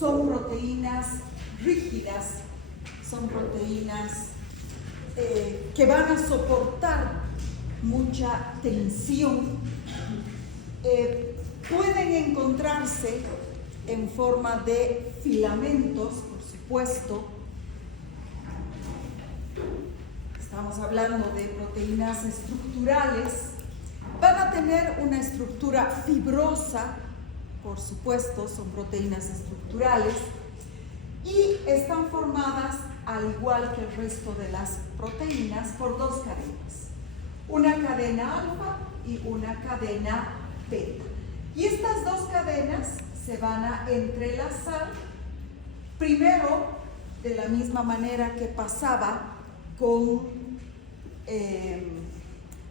son proteínas rígidas, son proteínas que van a soportar mucha tensión. Pueden encontrarse en forma de filamentos, por supuesto. Estamos hablando de proteínas estructurales. Van a tener una estructura fibrosa, por supuesto, son proteínas estructurales, y están formadas, al igual que el resto de las proteínas, por dos cadenas. Una cadena alfa y una cadena beta. Y estas dos cadenas se van a entrelazar, primero de la misma manera que pasaba con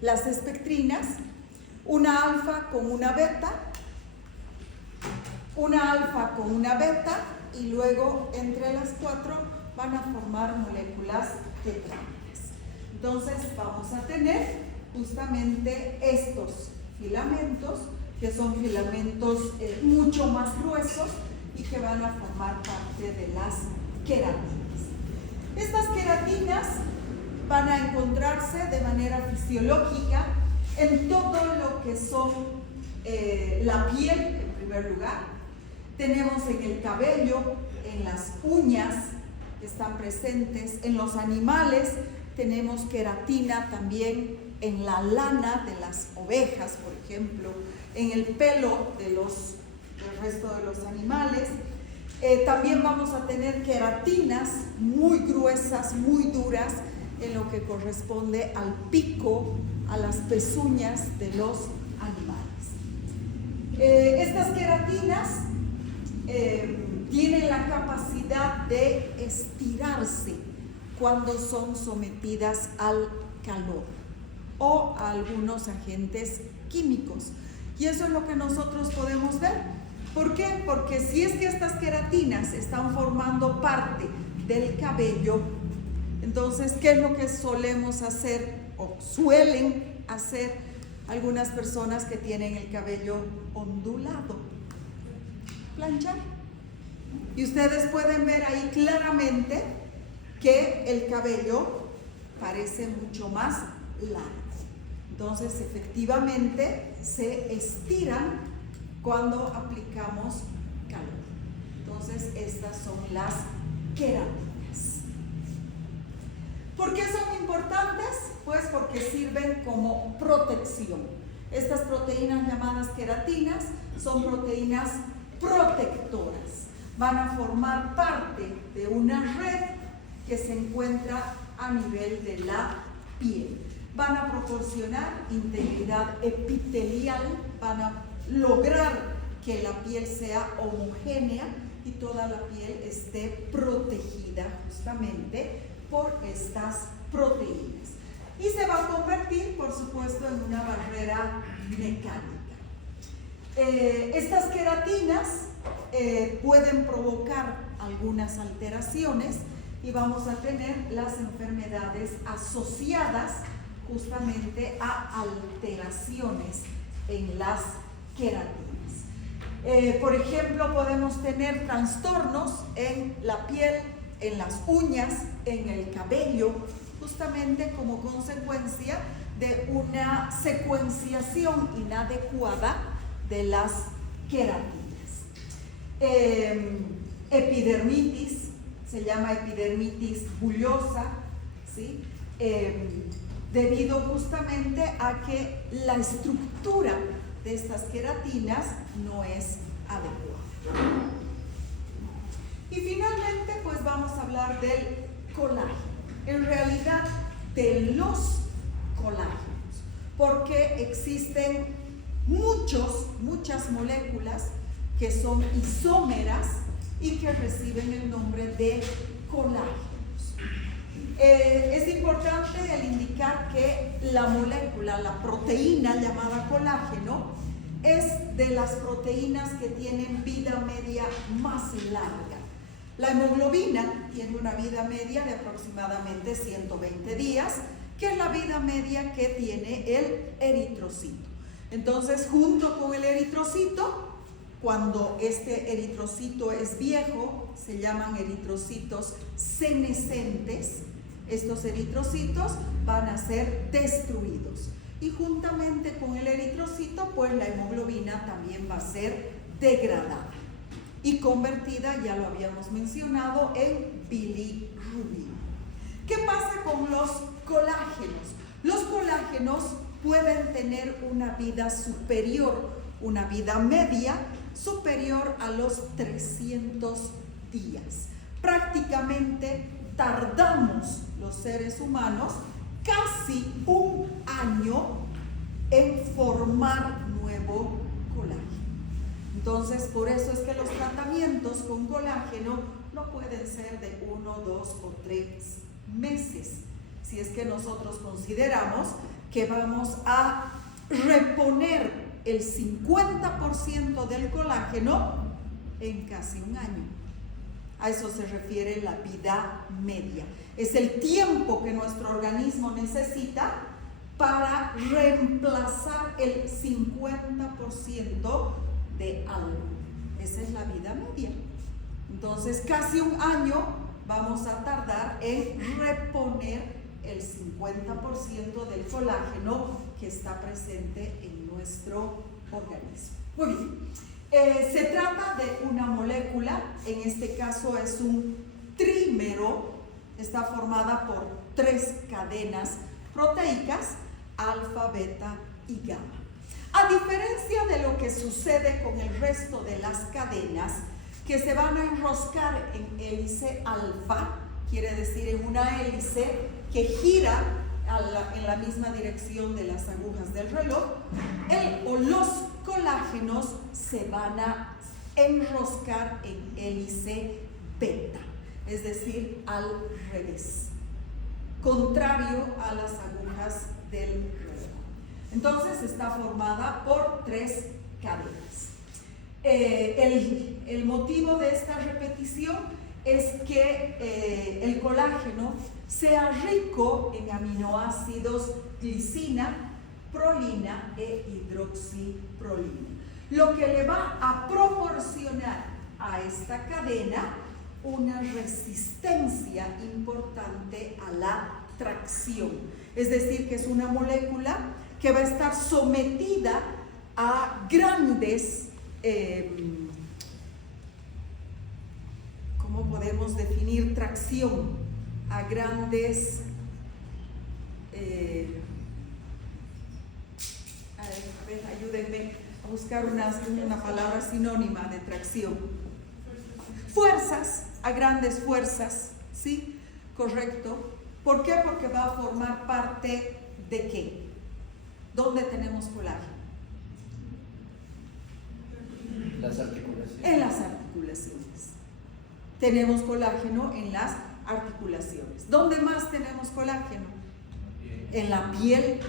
las espectrinas, una alfa con una beta, una alfa con una beta, y luego entre las cuatro van a formar moléculas tetrámeras. Entonces vamos a tener justamente estos filamentos, que son filamentos mucho más gruesos y que van a formar parte de las queratinas. Estas queratinas van a encontrarse de manera fisiológica en todo lo que son la piel, en primer lugar. Tenemos en el cabello, en las uñas están presentes, en los animales tenemos queratina también en la lana de las ovejas, por ejemplo, en el pelo del resto de los animales. También vamos a tener queratinas muy gruesas, muy duras, en lo que corresponde al pico, a las pezuñas de los animales. Estas queratinas tienen la capacidad de estirarse cuando son sometidas al calor o a algunos agentes químicos. Y eso es lo que nosotros podemos ver. ¿Por qué? Porque si es que estas queratinas están formando parte del cabello, entonces, ¿qué es lo que solemos hacer o suelen hacer algunas personas que tienen el cabello ondulado? Planchar. Y ustedes pueden ver ahí claramente que el cabello parece mucho más largo. Entonces, efectivamente, se estiran cuando aplicamos calor. Entonces, estas son las queratinas. ¿Por qué son importantes? Pues porque sirven como protección. Estas proteínas llamadas queratinas son proteínas protectoras. Van a formar parte de una red que se encuentra a nivel de la piel. Van a proporcionar integridad epitelial, van a lograr que la piel sea homogénea y toda la piel esté protegida justamente por estas proteínas. Y se va a convertir, por supuesto, en una barrera mecánica. Estas queratinas pueden provocar algunas alteraciones y vamos a tener las enfermedades asociadas justamente a alteraciones en las queratinas. Por ejemplo, podemos tener trastornos en la piel, en las uñas, en el cabello, justamente como consecuencia de una secuenciación inadecuada de las queratinas. Epidermitis, se llama epidermitis bullosa, ¿sí? Debido justamente a que la estructura de estas queratinas no es adecuada. Y finalmente, pues vamos a hablar del colágeno. En realidad, de los colágenos, porque existen muchas moléculas que son isómeras y que reciben el nombre de colágenos. Es importante el indicar que la molécula, la proteína llamada colágeno, es de las proteínas que tienen vida media más larga. La hemoglobina tiene una vida media de aproximadamente 120 días, que es la vida media que tiene el eritrocito. Entonces, junto con el eritrocito, Cuando este eritrocito es viejo, se llaman eritrocitos senescentes. Estos eritrocitos van a ser destruidos. Y juntamente con el eritrocito, pues la hemoglobina también va a ser degradada y convertida, ya lo habíamos mencionado, en bilirrubina. ¿Qué pasa con los colágenos? Los colágenos pueden tener una vida superior, una vida media superior a los 300 días. Prácticamente tardamos los seres humanos casi un año en formar nuevo colágeno. Entonces, por eso es que los tratamientos con colágeno no pueden ser de 1, 2 o 3 meses. Si es que nosotros consideramos que vamos a reponer el 50% del colágeno en casi un año. A eso se refiere la vida media. Es el tiempo que nuestro organismo necesita para reemplazar el 50% de algo. Esa es la vida media. Entonces, casi un año vamos a tardar en reponer el 50% del colágeno que está presente en nuestro organismo. Muy bien. Se trata de una molécula, en este caso es un trímero, está formada por 3 cadenas proteicas, alfa, beta y gamma. A diferencia de lo que sucede con el resto de las cadenas, que se van a enroscar en hélice alfa, quiere decir en una hélice que gira en la misma dirección de las agujas del reloj, los colágenos se van a enroscar en hélice beta, es decir, al revés, contrario a las agujas del reloj. Entonces está formada por 3 cadenas. El motivo de esta repetición es que el colágeno sea rico en aminoácidos glicina, prolina e hidroxiprolina, lo que le va a proporcionar a esta cadena una resistencia importante a la tracción. Es decir, que es una molécula que va a estar sometida a grandes, ¿cómo podemos definir tracción? A grandes, a ver, ayúdenme a buscar una palabra sinónima de tracción. Fuerzas, a grandes fuerzas, ¿sí? Correcto. ¿Por qué? Porque va a formar parte de ¿qué? ¿Dónde tenemos colágeno? Las articulaciones. En las articulaciones. Tenemos colágeno en las articulaciones. ¿Dónde más tenemos colágeno? En la piel.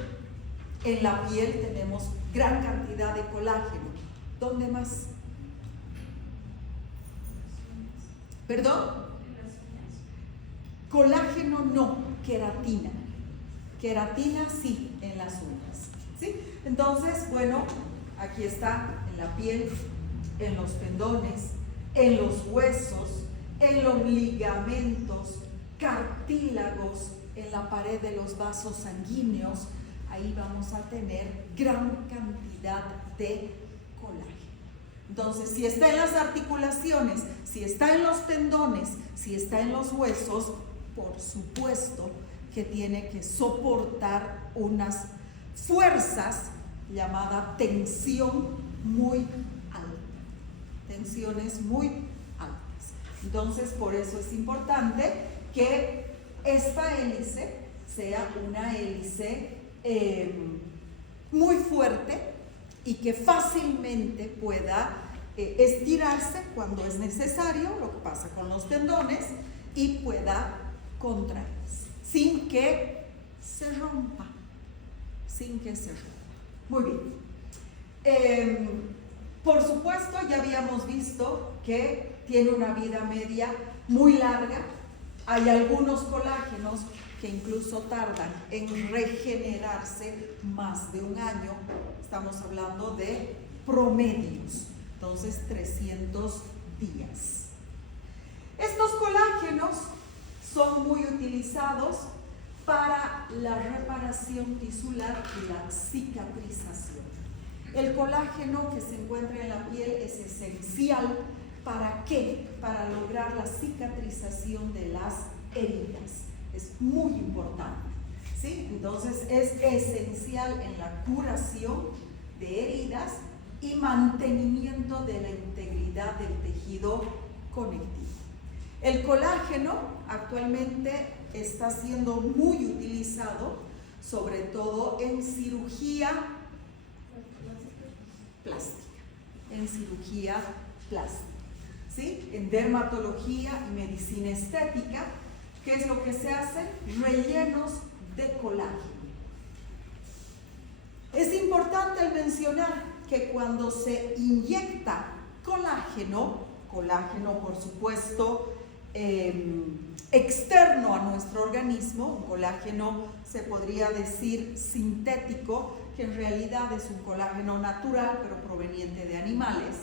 En la piel tenemos gran cantidad de colágeno. ¿Dónde más? ¿Perdón? Colágeno no, queratina. Queratina sí, en las uñas. ¿Sí? Entonces, bueno, aquí está en la piel, en los tendones, en los huesos, en los ligamentos, cartílagos, en la pared de los vasos sanguíneos. Ahí vamos a tener gran cantidad de colágeno. Entonces, si está en las articulaciones, si está en los tendones, si está en los huesos, por supuesto que tiene que soportar unas fuerzas llamada tensión muy alta. Tensiones muy altas. Entonces, por eso es importante que esta hélice sea una hélice muy fuerte y que fácilmente pueda estirarse cuando es necesario, lo que pasa con los tendones, y pueda contraerse sin que se rompa, Muy bien. Por supuesto, ya habíamos visto que tiene una vida media muy larga. Hay algunos colágenos que incluso tardan en regenerarse más de un año. Estamos hablando de promedios. Entonces 300 días. Estos colágenos son muy utilizados para la reparación tisular y la cicatrización. El colágeno que se encuentra en la piel es esencial. ¿Para qué? Para lograr la cicatrización de las heridas. Es muy importante, ¿sí? Entonces es esencial en la curación de heridas y mantenimiento de la integridad del tejido conectivo. El colágeno actualmente está siendo muy utilizado, sobre todo en cirugía plástica, ¿sí? En dermatología y medicina estética. ¿Qué es lo que se hace? Rellenos de colágeno. Es importante mencionar que cuando se inyecta colágeno por supuesto externo a nuestro organismo, un colágeno se podría decir sintético, que en realidad es un colágeno natural pero proveniente de animales,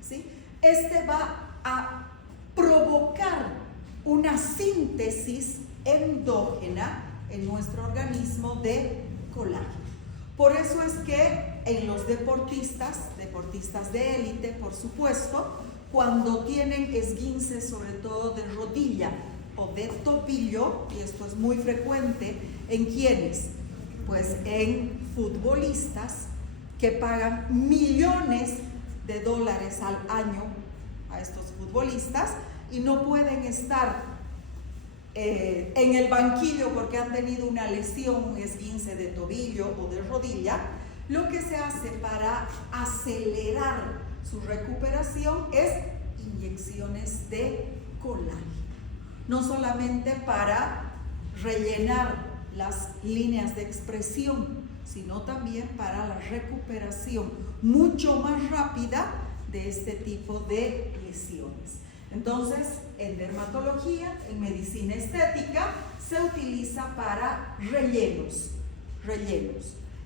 ¿sí? Este va a provocar una síntesis endógena en nuestro organismo de colágeno. Por eso es que en los deportistas de élite, por supuesto, cuando tienen esguinces, sobre todo de rodilla o de tobillo, y esto es muy frecuente, ¿en quiénes? Pues en futbolistas que pagan millones de dólares al año a estos futbolistas y no pueden estar en el banquillo porque han tenido una lesión, un esguince de tobillo o de rodilla. Lo que se hace para acelerar su recuperación es inyecciones de colágeno, no solamente para rellenar las líneas de expresión, sino también para la recuperación mucho más rápida de este tipo de lesiones. Entonces, en dermatología, en medicina estética, se utiliza para rellenos.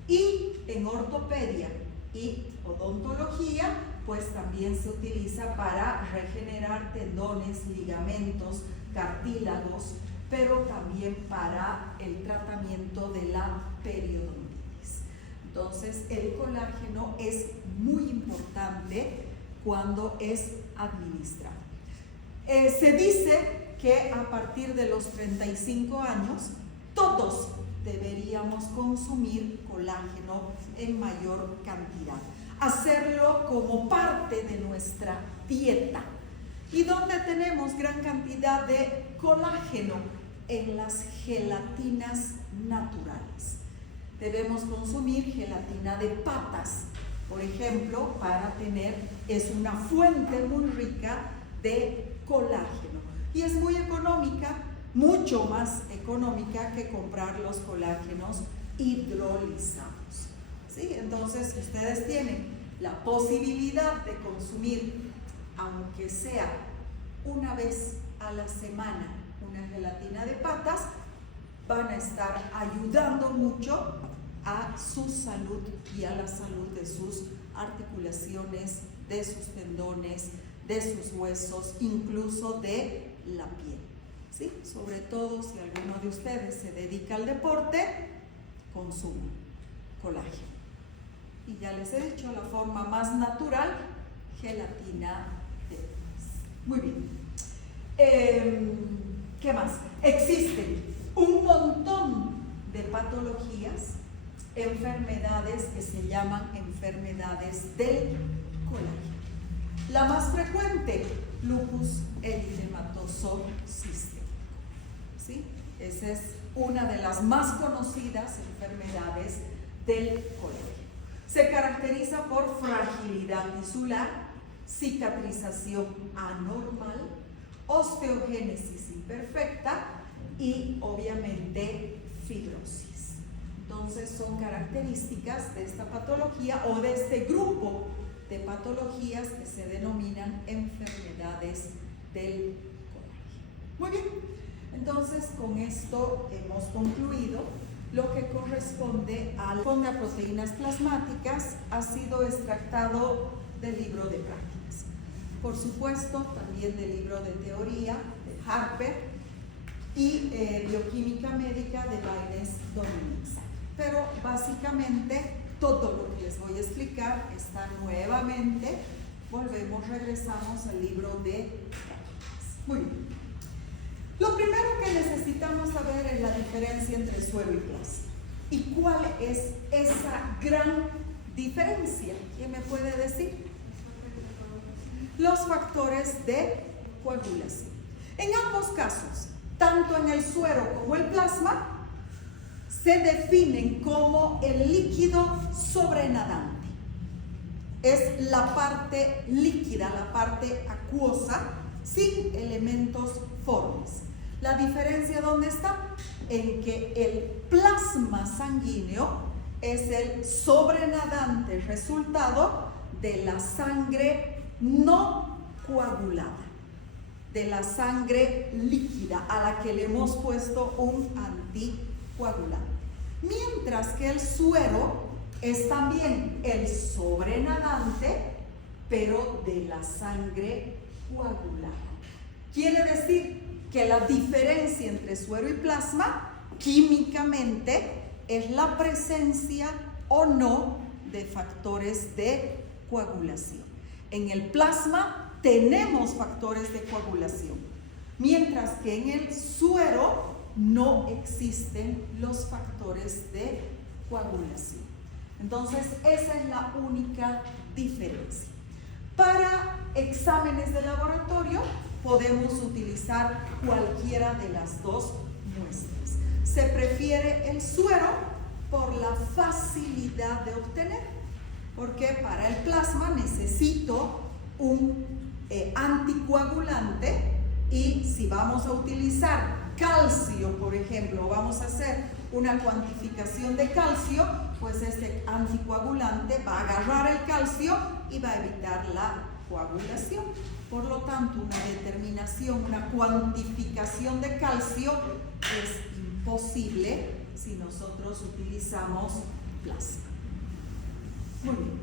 Y en ortopedia y odontología, pues también se utiliza para regenerar tendones, ligamentos, cartílagos, pero también para el tratamiento de la periodontitis. Entonces, el colágeno es muy importante cuando es administrado. Se dice que a partir de los 35 años, todos deberíamos consumir colágeno en mayor cantidad. Hacerlo como parte de nuestra dieta. ¿Y dónde tenemos gran cantidad de colágeno? En las gelatinas naturales. Debemos consumir gelatina de patas, por ejemplo, es una fuente muy rica de colágeno y es muy económica, mucho más económica que comprar los colágenos hidrolizados, ¿sí? Entonces, si ustedes tienen la posibilidad de consumir, aunque sea una vez a la semana, una gelatina de patas, van a estar ayudando mucho a su salud y a la salud de sus articulaciones, de sus tendones, de sus huesos, incluso de la piel, ¿sí? Sobre todo si alguno de ustedes se dedica al deporte, consuman colágeno. Y ya les he dicho la forma más natural, gelatina de patas. Muy bien. ¿Qué más? Existen un montón de patologías, enfermedades que se llaman enfermedades del colágeno. La más frecuente, lupus eritematoso sistémico, ¿sí? Esa es una de las más conocidas enfermedades del colágeno. Se caracteriza por fragilidad tisular, cicatrización anormal, osteogénesis imperfecta y obviamente fibrosis. Entonces son características de esta patología o de este grupo de patologías que se denominan enfermedades del colágeno. Muy bien, entonces con esto hemos concluido lo que corresponde a proteínas plasmáticas. Ha sido extractado del libro de prácticas. Por supuesto, también del libro de teoría de Harper y bioquímica médica de Baines Dominics. Pero básicamente todo lo que les voy a explicar está nuevamente, regresamos al libro de prácticas. Muy bien. Lo primero que necesitamos saber es la diferencia entre suero y plasma. ¿Y cuál es esa gran diferencia? ¿Quién me puede decir? Los factores de coagulación. En ambos casos, tanto en el suero como el plasma, se definen como el líquido sobrenadante. Es la parte líquida, la parte acuosa, sin elementos formes. ¿La diferencia dónde está? En que el plasma sanguíneo es el sobrenadante resultado de la sangre no coagulada, de la sangre líquida a la que le hemos puesto un anticoagulante. Mientras que el suero es también el sobrenadante, pero de la sangre coagulada. Quiere decir que la diferencia entre suero y plasma, químicamente, es la presencia o no de factores de coagulación. En el plasma tenemos factores de coagulación, mientras que en el suero no existen los factores de coagulación. Entonces, esa es la única diferencia. Para exámenes de laboratorio podemos utilizar cualquiera de las dos muestras. Se prefiere el suero por la facilidad de obtener, porque para el plasma necesito un anticoagulante, y si vamos a utilizar calcio, por ejemplo, vamos a hacer una cuantificación de calcio, pues este anticoagulante va a agarrar el calcio y va a evitar la coagulación. Por lo tanto, una determinación, una cuantificación de calcio es imposible si nosotros utilizamos plasma. Muy bien.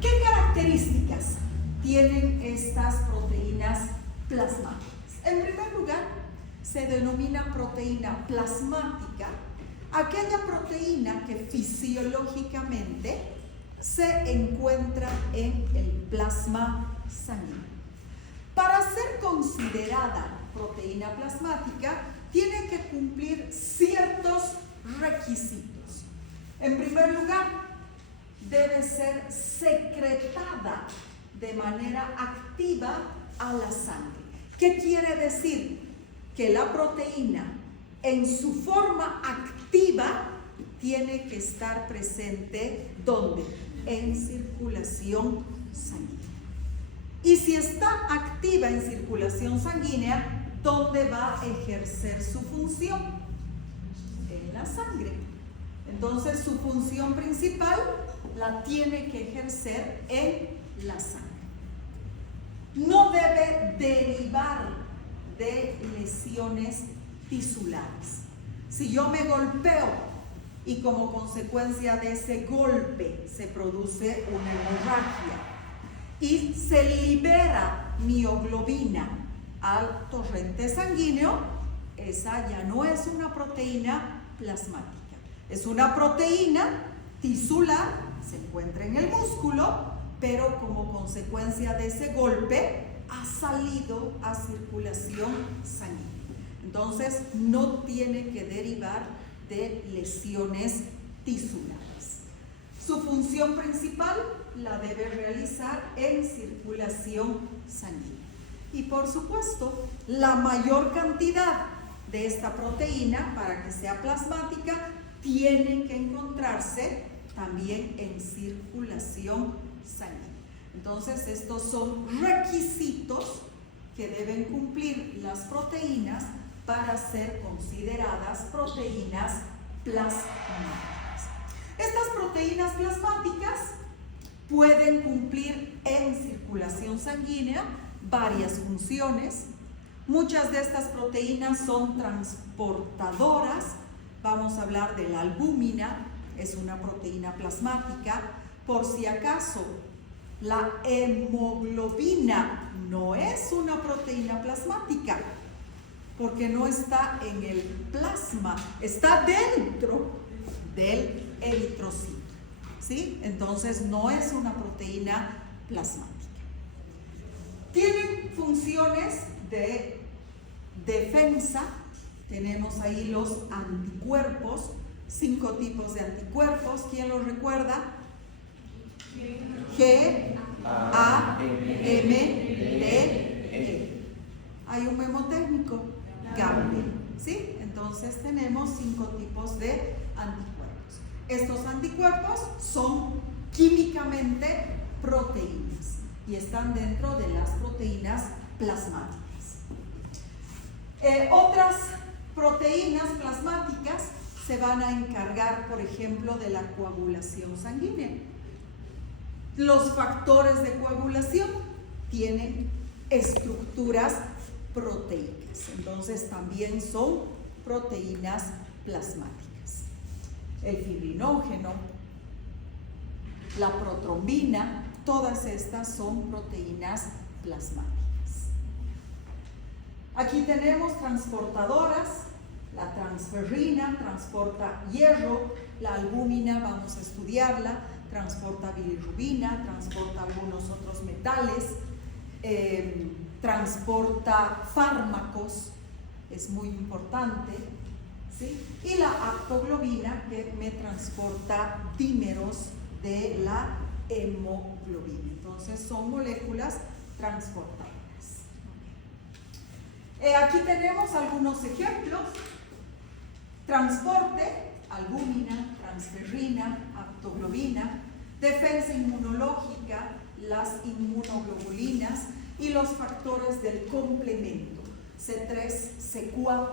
¿Qué características tienen estas proteínas plasmáticas? En primer lugar, se denomina proteína plasmática aquella proteína que fisiológicamente se encuentra en el plasma sanguíneo. Para ser considerada proteína plasmática, tiene que cumplir ciertos requisitos. En primer lugar, debe ser secretada de manera activa a la sangre. ¿Qué quiere decir? Que la proteína en su forma activa tiene que estar presente ¿dónde? En circulación sanguínea. Y si está activa en circulación sanguínea, ¿dónde va a ejercer su función? En la sangre. Entonces su función principal la tiene que ejercer en la sangre. No debe derivar de lesiones tisulares. Si yo me golpeo y como consecuencia de ese golpe se produce una hemorragia y se libera mioglobina al torrente sanguíneo, esa ya no es una proteína plasmática. Es una proteína tisular, se encuentra en el músculo, pero como consecuencia de ese golpe ha salido a circulación sanguínea. Entonces no tiene que derivar de lesiones tisulares. Su función principal la debe realizar en circulación sanguínea. Y por supuesto, la mayor cantidad de esta proteína, para que sea plasmática, tiene que encontrarse también en circulación sanguínea. Entonces, estos son requisitos que deben cumplir las proteínas para ser consideradas proteínas plasmáticas. Estas proteínas plasmáticas pueden cumplir en circulación sanguínea varias funciones. Muchas de estas proteínas son transportadoras. Vamos a hablar de la albúmina, es una proteína plasmática. por si acaso, la hemoglobina no es una proteína plasmática, porque no está en el plasma, está dentro del eritrocito, ¿sí? Entonces no es una proteína plasmática. Tienen funciones de defensa. Tenemos ahí los anticuerpos, 5 tipos de anticuerpos. ¿Quién los recuerda? G, A, M, D, E. Hay un memotécnico, Gable, ¿sí? Entonces tenemos 5 tipos de anticuerpos. Estos anticuerpos son químicamente proteínas y están dentro de las proteínas plasmáticas. Otras proteínas plasmáticas se van a encargar, por ejemplo, de la coagulación sanguínea. Los factores de coagulación tienen estructuras proteicas, entonces también son proteínas plasmáticas. El fibrinógeno, la protrombina, todas estas son proteínas plasmáticas. Aquí tenemos transportadoras. La transferrina transporta hierro, la albúmina vamos a estudiarla, transporta bilirrubina, transporta algunos otros metales, transporta fármacos, es muy importante, ¿sí? Y la aptoglobina, que me transporta dímeros de la hemoglobina. Entonces son moléculas transportadoras. Aquí tenemos algunos ejemplos. Transporte, albúmina, transferrina, aptoglobina, defensa inmunológica, las inmunoglobulinas y los factores del complemento, C3, C4,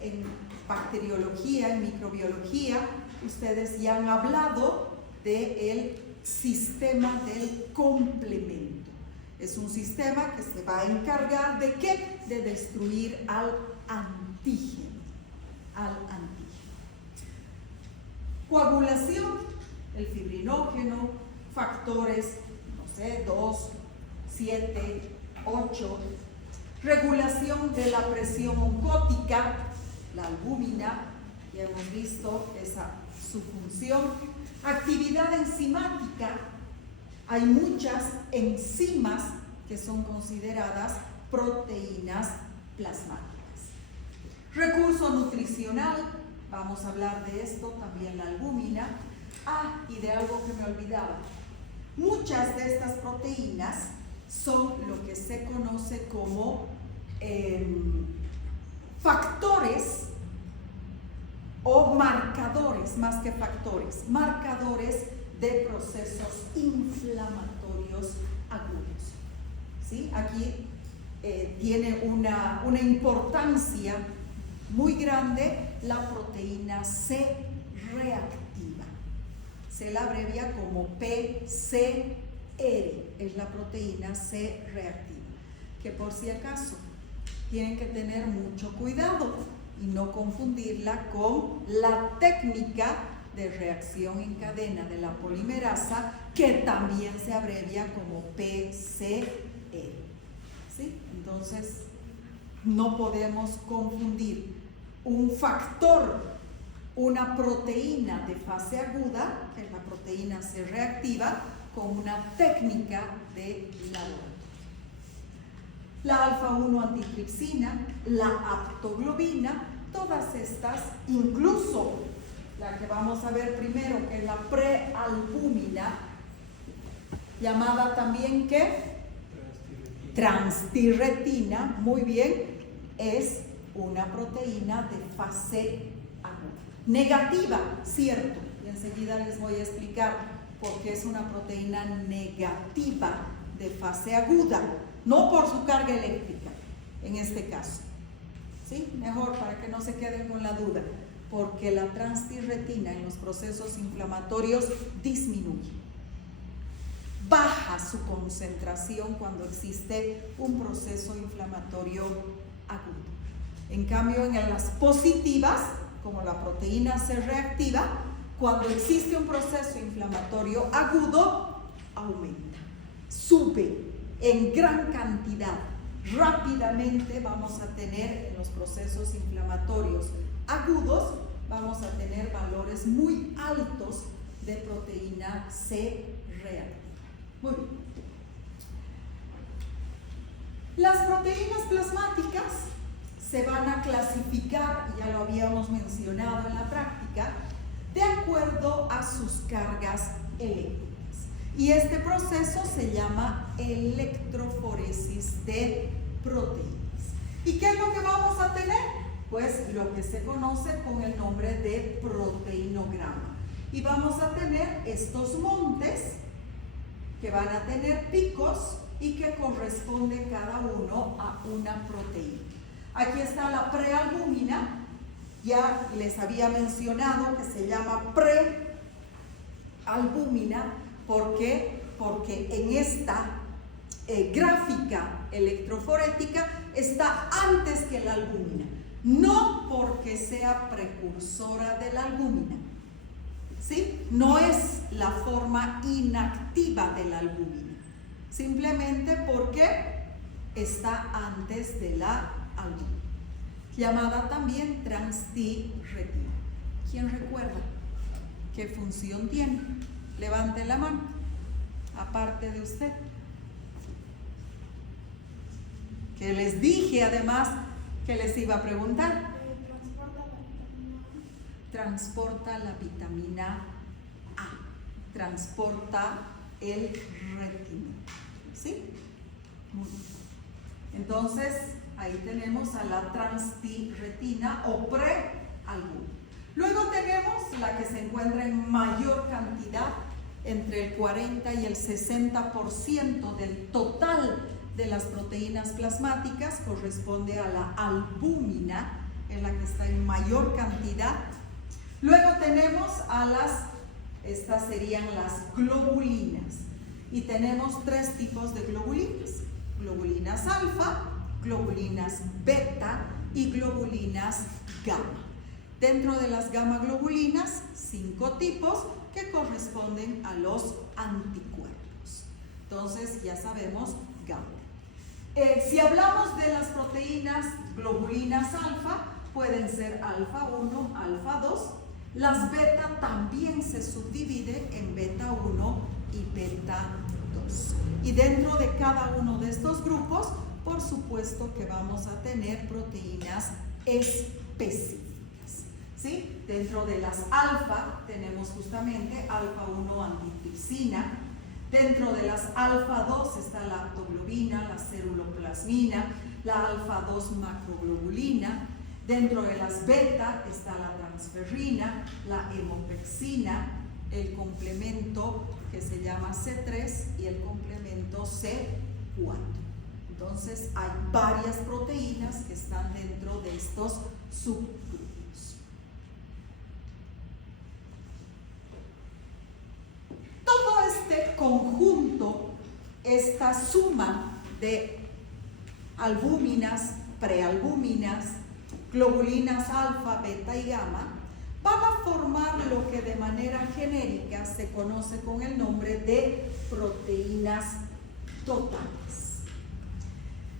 en bacteriología, en microbiología, ustedes ya han hablado del sistema del complemento. Es un sistema que se va a encargar de ¿qué? De destruir al antígeno. Coagulación, el fibrinógeno, factores, no sé, 2, 7, 8. Regulación de la presión oncótica, la albúmina, ya hemos visto su función. Actividad enzimática, hay muchas enzimas que son consideradas proteínas plasmáticas. Recurso nutricional, vamos a hablar de esto, también la albúmina. Y de algo que me olvidaba, muchas de estas proteínas son lo que se conoce como factores o marcadores, más que factores, marcadores de procesos inflamatorios agudos, ¿sí? Aquí tiene una importancia muy grande la proteína C reactiva. Se la abrevia como PCR, es la proteína C reactiva, que por si acaso tienen que tener mucho cuidado y no confundirla con la técnica de reacción en cadena de la polimerasa, que también se abrevia como PCR, ¿sí? Entonces no podemos confundir un factor, una proteína de fase aguda, que es la proteína C reactiva, con una técnica de laboratorio. La alfa-1 antitripsina, la aptoglobina, todas estas, incluso la que vamos a ver primero, que es la prealbúmina, llamada también ¿qué? Transtirretina, muy bien, es una proteína de fase aguda. Negativa, cierto, y enseguida les voy a explicar por qué es una proteína negativa de fase aguda, no por su carga eléctrica, en este caso. ¿Sí? Mejor para que no se queden con la duda, porque la transtirretina en los procesos inflamatorios disminuye. Baja su concentración cuando existe un proceso inflamatorio agudo. En cambio, en las positivas, como la proteína C reactiva, cuando existe un proceso inflamatorio agudo, aumenta, sube en gran cantidad. Rápidamente vamos a tener en los procesos inflamatorios agudos, vamos a tener valores muy altos de proteína C reactiva. Muy bien. Las proteínas plasmáticas se van a clasificar, ya lo habíamos mencionado en la práctica, de acuerdo a sus cargas eléctricas. Y este proceso se llama electroforesis de proteínas. ¿Y qué es lo que vamos a tener? Pues lo que se conoce con el nombre de proteinograma. Y vamos a tener estos montes que van a tener picos y que corresponden cada uno a una proteína. Aquí está la prealbúmina, ya les había mencionado que se llama prealbúmina. ¿Por qué? Porque en esta gráfica electroforética está antes que la albúmina, no porque sea precursora de la albúmina, ¿sí? No es la forma inactiva de la albúmina, simplemente porque está antes de la albúmina, llamada también transtirretina. ¿Quién recuerda qué función tiene? Levante la mano, aparte de usted. Que les dije además que les iba a preguntar. Transporta la vitamina A, transporta el retinol, ¿sí? Muy bien. Entonces, ahí tenemos a la transtirretina o prealbúmina. Luego tenemos la que se encuentra en mayor cantidad, entre el 40 y el 60% del total de las proteínas plasmáticas, corresponde a la albúmina, en la que está en mayor cantidad. Luego tenemos estas serían las globulinas, y tenemos tres tipos de globulinas: globulinas alfa, globulinas beta y globulinas gamma. Dentro de las gamma globulinas, 5 tipos que corresponden a los anticuerpos. Entonces ya sabemos gamma. Si hablamos de las proteínas globulinas alfa, pueden ser alfa 1, alfa 2. Las beta también se subdividen en beta 1 y beta 2. Y dentro de cada uno de estos grupos, por supuesto que vamos a tener proteínas específicas, ¿sí? Dentro de las alfa tenemos justamente alfa 1 antitripsina. Dentro de las alfa 2 está la aptoglobina, la ceruloplasmina, la alfa 2 macroglobulina. Dentro de las beta está la transferrina, la hemopexina, el complemento que se llama C3 y el complemento C4. Entonces hay varias proteínas que están dentro de estos subgrupos. Todo este conjunto, esta suma de albúminas, prealbúminas, globulinas alfa, beta y gamma, van a formar lo que de manera genérica se conoce con el nombre de proteínas totales.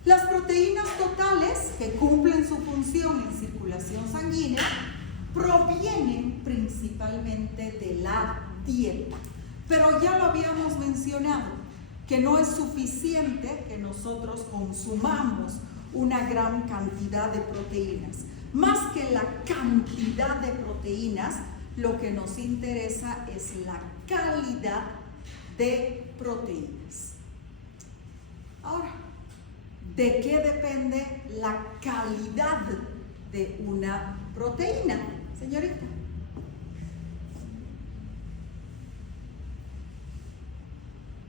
Las proteínas totales, que cumplen su función en circulación sanguínea, provienen principalmente de la dieta. Pero ya lo habíamos mencionado, que no es suficiente que nosotros consumamos una gran cantidad de proteínas. Más que la cantidad de proteínas, lo que nos interesa es la calidad de proteínas. Ahora, ¿de qué depende la calidad de una proteína, señorita?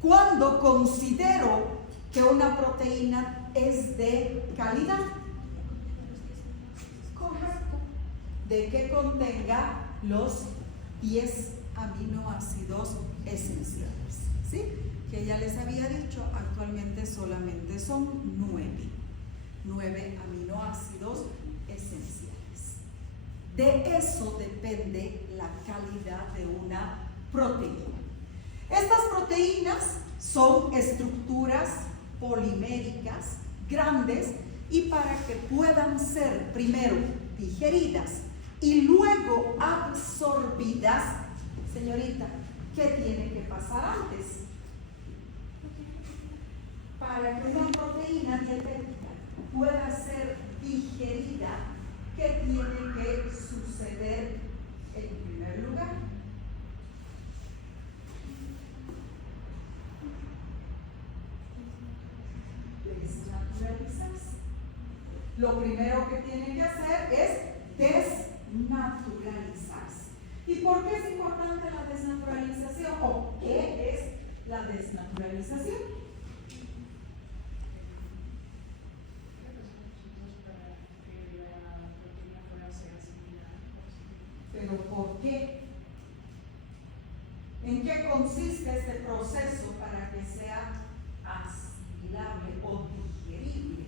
¿Cuándo considero que una proteína es de calidad? Correcto. De que contenga los 10 aminoácidos esenciales, ¿sí? Que ya les había dicho, actualmente solamente son 9 aminoácidos esenciales. De eso depende la calidad de una proteína. Estas proteínas son estructuras poliméricas grandes y para que puedan ser primero digeridas y luego absorbidas, señorita, ¿qué tiene que pasar antes? Para que una proteína dietética pueda ser digerida, ¿qué tiene que suceder en primer lugar? Desnaturalizarse. Lo primero que tiene que hacer es desnaturalizarse. ¿Y por qué es importante la desnaturalización? ¿O qué es la desnaturalización? ¿Pero por qué? ¿En qué consiste este proceso para que sea asimilable o digerible?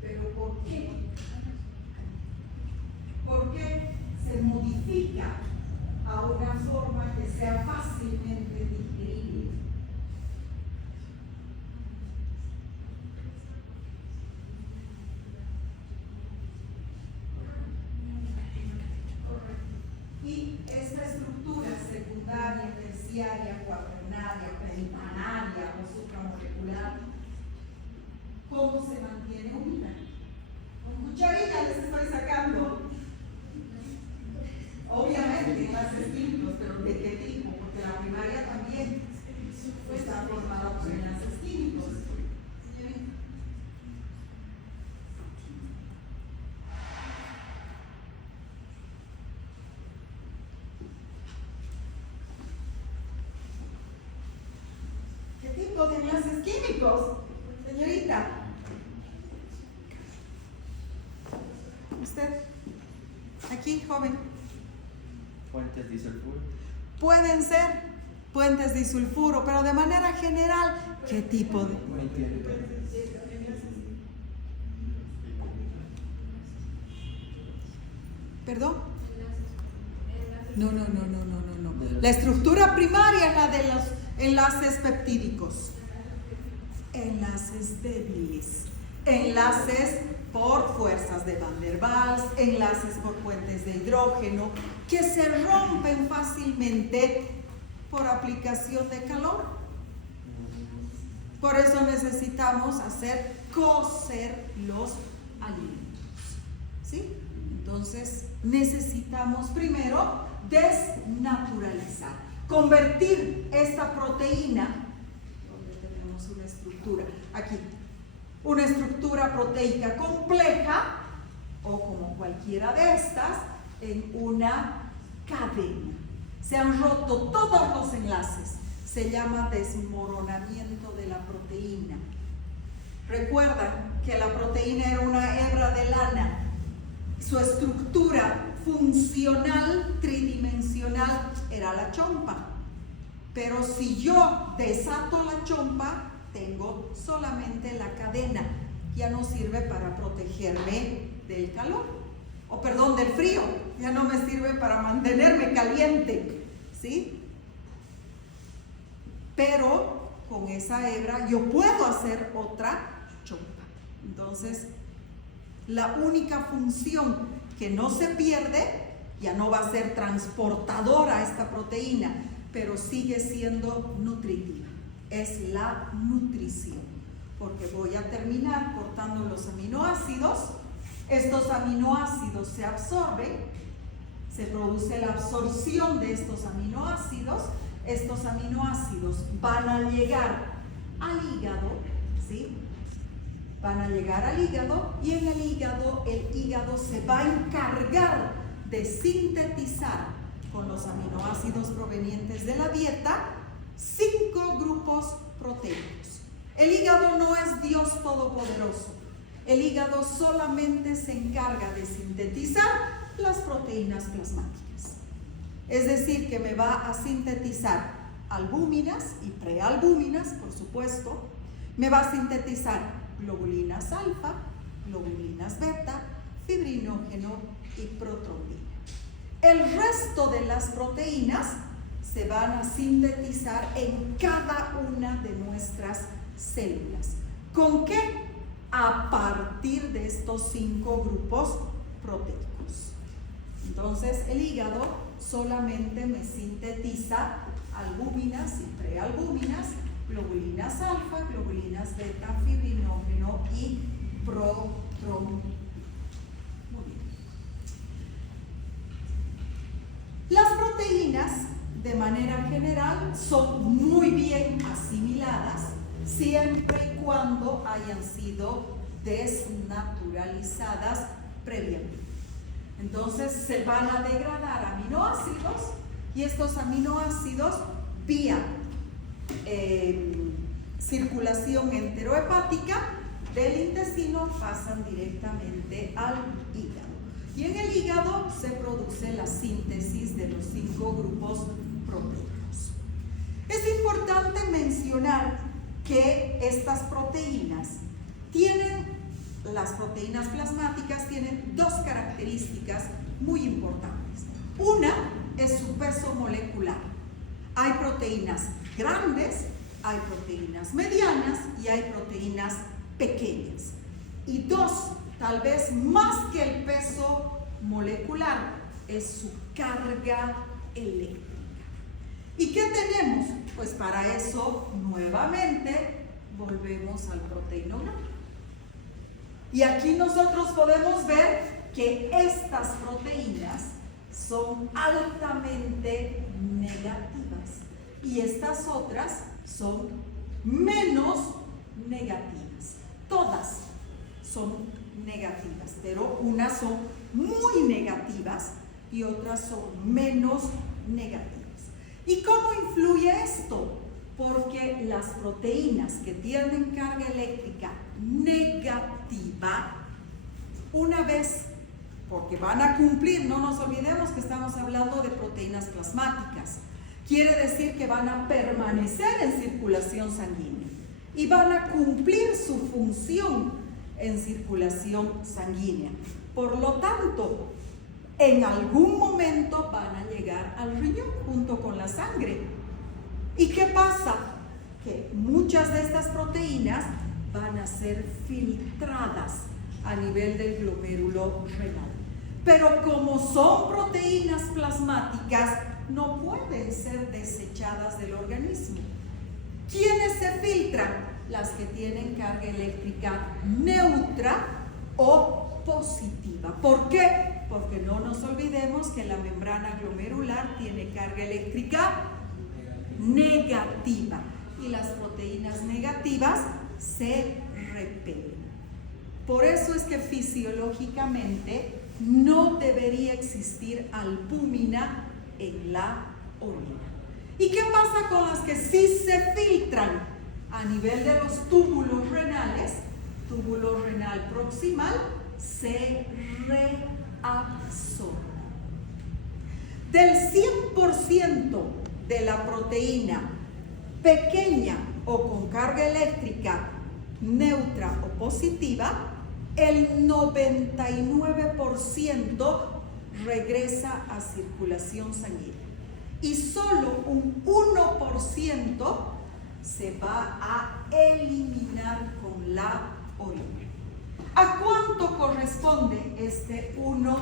¿Pero por qué? ¿Por qué se modifica a una forma que sea fácilmente digerible? Y esta estructura secundaria, terciaria, cuaternaria, pentanaria o supramolecular, ¿cómo se mantiene unida? Con cucharilla les estoy sacando. Obviamente enlaces químicos, pero ¿de qué tipo? Porque la primaria también está formada por enlaces químicos. ¿Qué tipo de enlaces químicos, señorita? ¿Usted? Aquí, joven. Fuentes disulfuro. Pueden ser puentes disulfuro, pero de manera general, ¿qué tipo de? ¿Perdón? No. La estructura primaria es la de los enlaces peptídicos. Enlaces débiles. Enlaces por fuerzas de Van der Waals, enlaces por puentes de hidrógeno, que se rompen fácilmente por aplicación de calor. Por eso necesitamos hacer cocer los alimentos, ¿sí? Entonces necesitamos primero desnaturalizar, convertir esta proteína, donde tenemos una estructura, aquí, una estructura proteica compleja, o como cualquiera de estas, en una cadena. Se han roto todos los enlaces. Se llama desmoronamiento de la proteína. Recuerdan que la proteína era una hebra de lana. Su estructura funcional, tridimensional, era la chompa. Pero si yo desato la chompa, tengo solamente la cadena. Ya no sirve para protegerme del calor. O perdón, del frío. Ya no me sirve para mantenerme caliente. ¿Sí? Pero con esa hebra yo puedo hacer otra chompa. Entonces, la única función que no se pierde, ya no va a ser transportadora esta proteína, pero sigue siendo nutritiva. Es la nutrición, porque voy a terminar cortando los aminoácidos. Estos aminoácidos se absorben, se produce la absorción de estos aminoácidos. Estos aminoácidos van a llegar al hígado, ¿sí? Van a llegar al hígado y en el hígado se va a encargar de sintetizar con los aminoácidos provenientes de la dieta 5 grupos proteicos. El hígado no es Dios todopoderoso. El hígado solamente se encarga de sintetizar las proteínas plasmáticas. Es decir, que me va a sintetizar albúminas y prealbúminas, por supuesto. Me va a sintetizar globulinas alfa, globulinas beta, fibrinógeno y protrombina. El resto de las proteínas se van a sintetizar en cada una de nuestras células. ¿Con qué? A partir de estos 5 grupos proteicos. Entonces, el hígado solamente me sintetiza albúminas y prealbúminas, globulinas alfa, globulinas beta, fibrinógeno y protrombina. Muy bien. Las proteínas, de manera general, son muy bien asimiladas siempre y cuando hayan sido desnaturalizadas previamente. Entonces se van a degradar aminoácidos y estos aminoácidos vía circulación enterohepática del intestino pasan directamente al hígado. Y en el hígado se produce la síntesis de los 5 grupos proteicos. Es importante mencionar que estas proteínas las proteínas plasmáticas tienen 2 características muy importantes. Una es su peso molecular. Hay proteínas grandes, hay proteínas medianas y hay proteínas pequeñas. Y 2, tal vez más que el peso molecular, es su carga eléctrica. ¿Y qué tenemos? Pues para eso, nuevamente, volvemos al proteinograma. Y aquí nosotros podemos ver que estas proteínas son altamente negativas y estas otras son menos negativas. Todas son negativas, pero unas son muy negativas y otras son menos negativas. ¿Y cómo influye esto? Porque las proteínas que tienen carga eléctrica negativa, una vez, porque van a cumplir, no nos olvidemos que estamos hablando de proteínas plasmáticas, quiere decir que van a permanecer en circulación sanguínea y van a cumplir su función en circulación sanguínea. Por lo tanto, en algún momento van a llegar al riñón junto con la sangre. ¿Y qué pasa? Que muchas de estas proteínas van a ser filtradas a nivel del glomérulo renal. Pero como son proteínas plasmáticas, no pueden ser desechadas del organismo. ¿Quiénes se filtran? Las que tienen carga eléctrica neutra o positiva. ¿Por qué? Porque no nos olvidemos que la membrana glomerular tiene carga eléctrica negativa y las proteínas negativas se repelen. Por eso es que fisiológicamente no debería existir albúmina en la orina. ¿Y qué pasa con las que sí se filtran a nivel de los túbulos renales? Túbulo renal proximal se reabsorbe. Del 100% de la proteína pequeña o con carga eléctrica neutra o positiva, el 99% regresa a circulación sanguínea y solo un 1% se va a eliminar con la orina. ¿A cuánto corresponde este 1%?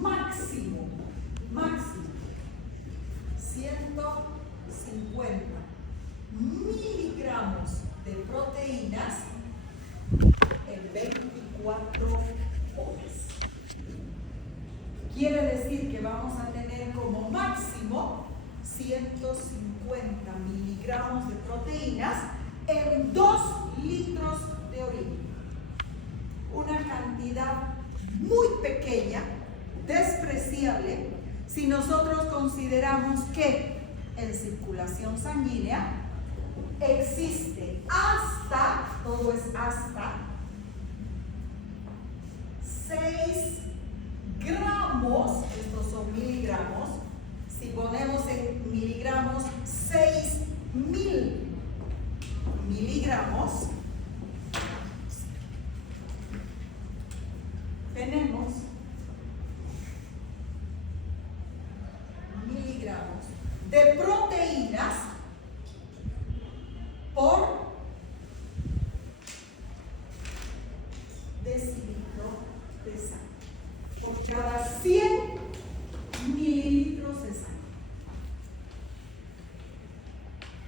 Máximo 150 miligramos de proteínas en 24 horas. Quiere decir que vamos a tener como máximo 150 miligramos de proteínas en 2 litros de orina. Una cantidad muy pequeña, despreciable, si nosotros consideramos que en circulación sanguínea existe hasta, todo es hasta, 6 gramos, estos son miligramos, si ponemos en miligramos 6.000 miligramos, tenemos miligramos de proteínas por decilitro de sangre, por cada 100 mililitros de sangre.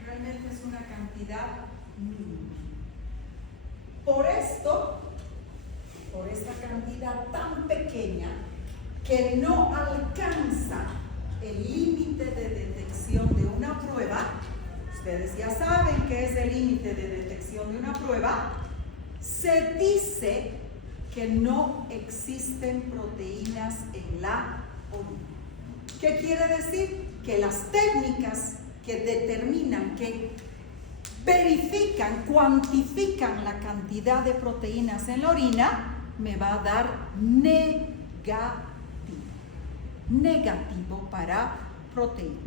Realmente es una cantidad mínima. Por esto, por esta cantidad tan pequeña que no alcanza el límite de detección de una prueba, ustedes ya saben qué es el límite de detección de una prueba, se dice que no existen proteínas en la orina. ¿Qué quiere decir? Que las técnicas que determinan, que verifican, cuantifican la cantidad de proteínas en la orina, me va a dar negativo para proteínas.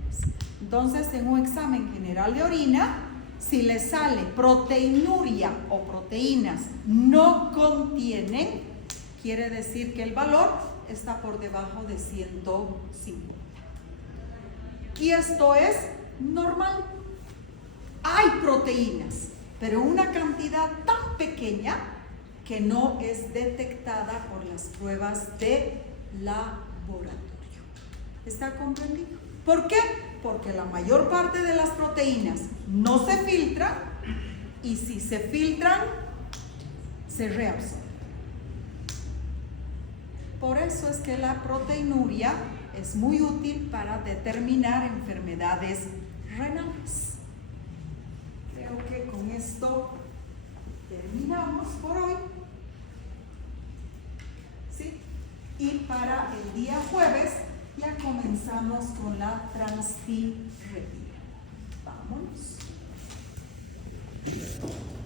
Entonces, en un examen general de orina, si le sale proteinuria o proteínas no contienen, quiere decir que el valor está por debajo de 150. Y esto es normal. Hay proteínas, pero una cantidad tan pequeña que no es detectada por las pruebas de laboratorio. ¿Está comprendido? ¿Por qué? Porque la mayor parte de las proteínas no se filtran y si se filtran, se reabsorben. Por eso es que la proteinuria es muy útil para determinar enfermedades renales. Creo que con esto terminamos por hoy. ¿Sí? Y para el día jueves ya comenzamos con la transtiratina.